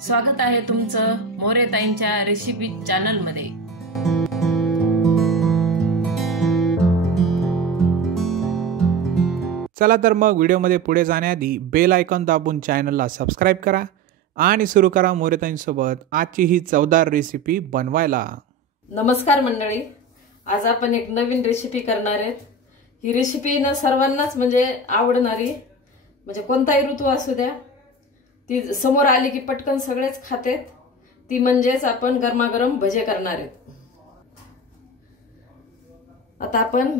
स्वागत आहे तुमचं मोरेताईंच्या रेसिपी चॅनल मध्ये। चला तर मग व्हिडिओमध्ये पुढे जाण्याआधी बेल आयकॉन दाबून चॅनलला सबस्क्राइब करा आणि सुरू करा मोरेताईंसोबत आजची ही चवदार रेसिपी बनवायला। नमस्कार मंडळी, आज आपण एक नवीन रेसिपी करणार आहोत। ही रेसिपी ना सर्वांनाच म्हणजे आवडणारी, म्हणजे कोणताही ऋतू असू द्या ती समोर आली की पटकन सगळेच खातात। ती म्हणजेच आपण गरमागरम भजे करणार आहोत। आता आपण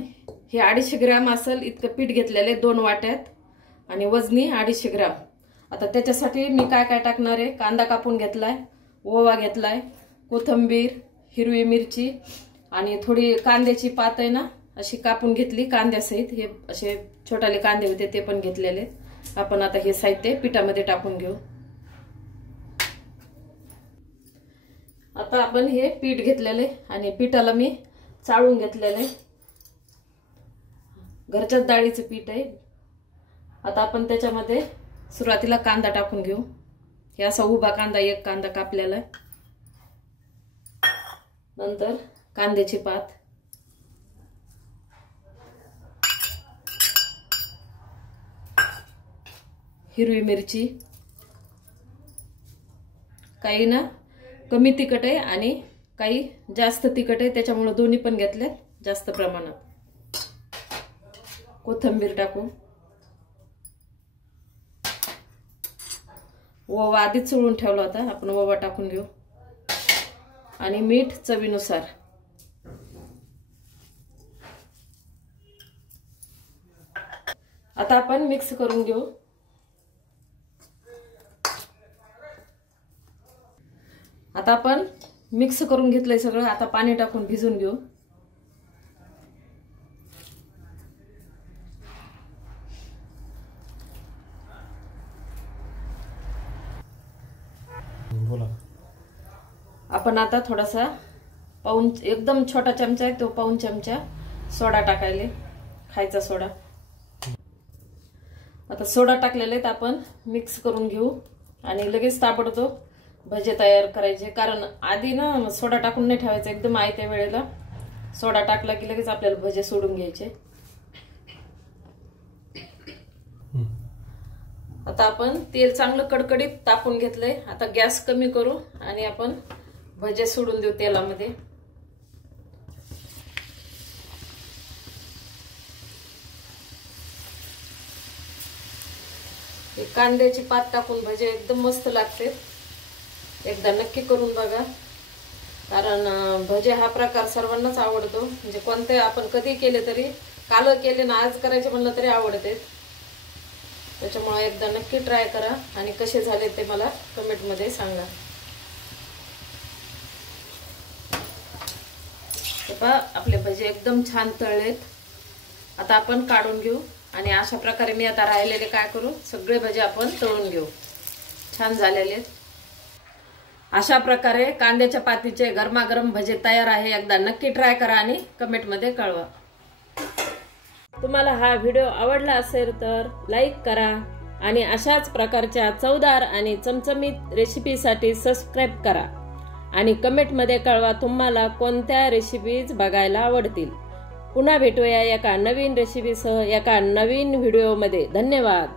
हे 250 ग्रॅम असेल इतकं पीठ घेतलेले 2 वाट्यात आणि वजनी 250 ग्रॅम। आता त्याच्यासाठी मी काय काय टाकणार आहे, कांदा कापून घेतलाय, ओवा घेतलाय, कोथिंबीर, हिरवी मिरची आणि थोडी कांद्याची पात आहे ना अशी कापून घेतली कांद्यासहित। हे असे छोटाले कांदे होते ते पण घेतलेले। आपण आता हे साहित्य पिठामध्ये टाकून घेऊ। आता आपण हे पीठ घेतलेले आणि पिठाला मी चाळून घेतलेले, घरच्याच डाळीचे पीठ आहे। आता आपण त्याच्यामध्ये सुरुवातीला कांदा टाकून घेऊ। हे असा उभा कांदा, एक कांदा कापलेला आहे। नंतर कांद्याची पात, हिरवी मिरची, काही ना कमी तिखट आहे आणि काही जास्त तिखट आहे, त्याच्यामुळे दोन्ही पण घेतले जास्त प्रमाणात। कोथिंबीर टाकू, ओवा आधीच चोळून ठेवला होता, आपण ओवा टाकून घेऊ आणि मीठ चवीनुसार। आता आपण मिक्स करून घेऊ। आता आपण मिक्स करून घेतलंय सगळं, आता पाणी टाकून भिजून घेऊ। आपण आता थोडासा पाऊण, एकदम छोटा चमचा आहे तो पाऊण चमचा सोडा टाकायले, खायचा सोडा। आता सोडा टाकलेले तर आपण मिक्स करून घेऊ आणि लगेच ताबडतोब भजे तयार करायचे। कारण आधी ना सोडा टाकून नाही ठेवायचा, एकदम आयत्या वेळेला सोडा टाकला की लगेच आपल्याला भजे सोडून घ्यायचे। आता आपण तेल चांगलं कडकडीत तापून घेतलंय। आता गॅस कमी करू आणि आपण भजे सोडून देऊ तेलामध्ये। कांद्याची पात टाकून भजे एकदम मस्त लागते, एकदा नक्की करून बघा। कारण भजे हा प्रकार सर्वांनाच आवडतो, म्हणजे कोणते आपण कधी केले तरी, काल केले ना आज करायचे म्हणलं तरी आवडते। त्याच्यामुळे एकदा नक्की ट्राय करा आणि कसे झाले ते मला कमेंट मध्ये सांगा। पहा आपले भजे एकदम छान तळलेत। आता आपण काढून घेऊ आणि अशा प्रकारे मी आता राहिलेले काय करू, सगळे भजे आपण तळून घेऊ। छान झालेले अशा प्रकारे कांद्याच्या पातीचे गरमागरम भजे तयार आहे। एकदा नक्की ट्राय करा आणि कमेंट मध्ये कळवा। तुम्हाला हा व्हिडिओ आवडला असेल तर लाईक करा आणि अशाच प्रकारच्या चवदार आणि चमचमीत रेसिपीसाठी सबस्क्राइब करा आणि कमेंट मध्ये कळवा तुम्हाला कोणत्या रेसिपीज बघायला आवडतील। पुन्हा भेटूया एका नवीन रेसिपीसह एका नवीन व्हिडिओ मध्ये। धन्यवाद।